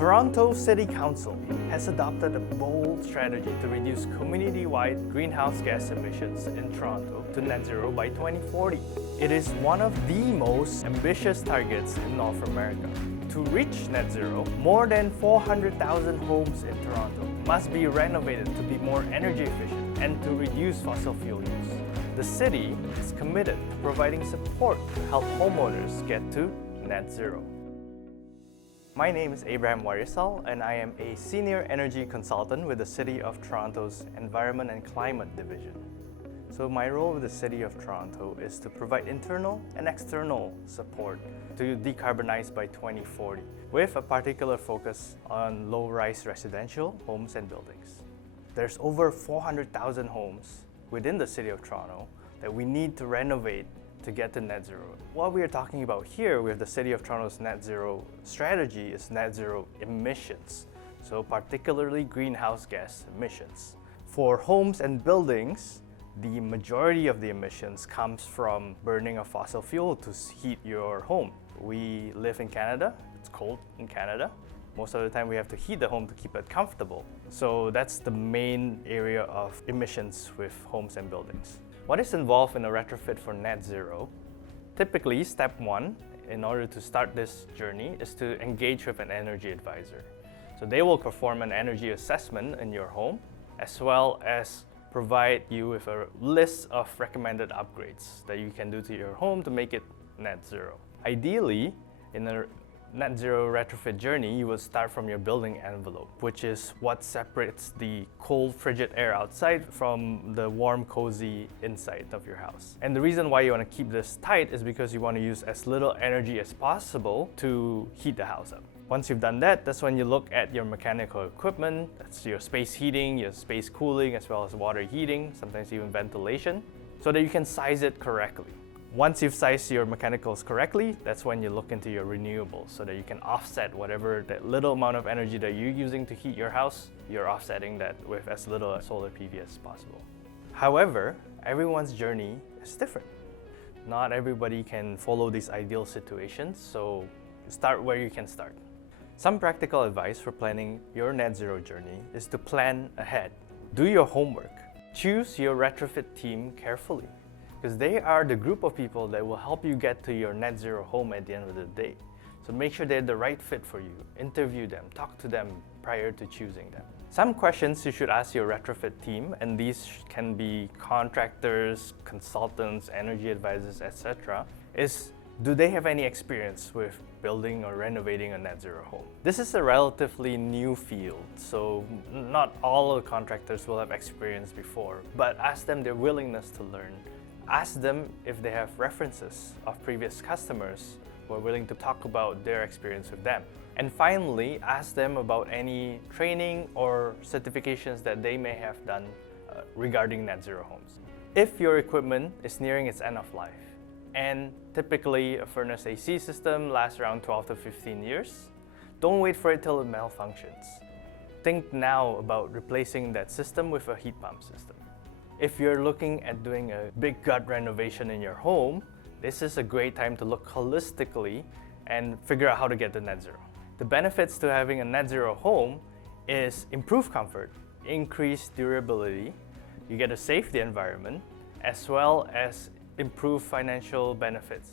Toronto City Council has adopted a bold strategy to reduce community-wide greenhouse gas emissions in Toronto to net zero by 2040. It is one of the most ambitious targets in North America. To reach net zero, more than 400,000 homes in Toronto must be renovated to be more energy efficient and to reduce fossil fuel use. The city is committed to providing support to help homeowners get to net zero. My name is Abraham Wairisal and I am a senior energy consultant with the City of Toronto's Environment and Climate Division. So my role with the City of Toronto is to provide internal and external support to decarbonize by 2040, with a particular focus on low-rise residential homes and buildings. There's over 400,000 homes within the City of Toronto that we need to renovate to get to net zero. What we are talking about here with the City of Toronto's net zero strategy is net zero emissions, so particularly greenhouse gas emissions. For homes and buildings, the majority of the emissions comes from burning of fossil fuel to heat your home. We live in Canada, it's cold in Canada. Most of the time we have to heat the home to keep it comfortable. So that's the main area of emissions with homes and buildings. What is involved in a retrofit for net zero? Typically, step one, in order to start this journey, is to engage with an energy advisor. So they will perform an energy assessment in your home, as well as provide you with a list of recommended upgrades that you can do to your home to make it net zero. Ideally, in a net zero retrofit journey, you will start from your building envelope, which is what separates the cold, frigid air outside from the warm, cozy inside of your house. And the reason why you want to keep this tight is because you want to use as little energy as possible to heat the house up. Once you've done that, that's when you look at your mechanical equipment. That's your space heating, your space cooling, as well as water heating, sometimes even ventilation, so that you can size it correctly. Once you've sized your mechanicals correctly, that's when you look into your renewables so that you can offset whatever that little amount of energy that you're using to heat your house, you're offsetting that with as little solar PV as possible. However, everyone's journey is different. Not everybody can follow these ideal situations, so start where you can start. Some practical advice for planning your net zero journey is to plan ahead. Do your homework. Choose your retrofit team carefully, because they are the group of people that will help you get to your net zero home at the end of the day. So make sure they're the right fit for you. Interview them, talk to them prior to choosing them. Some questions you should ask your retrofit team, and these can be contractors, consultants, energy advisors, etc., is do they have any experience with building or renovating a net zero home? This is a relatively new field, so not all of the contractors will have experience before, but ask them their willingness to learn. Ask them if they have references of previous customers who are willing to talk about their experience with them. And finally, ask them about any training or certifications that they may have done regarding net zero homes. If your equipment is nearing its end of life, and typically a furnace AC system lasts around 12 to 15 years, don't wait for it till it malfunctions. Think now about replacing that system with a heat pump system. If you're looking at doing a big gut renovation in your home, this is a great time to look holistically and figure out how to get to net zero. The benefits to having a net zero home is improved comfort, increased durability, you get to save the environment, as well as improved financial benefits.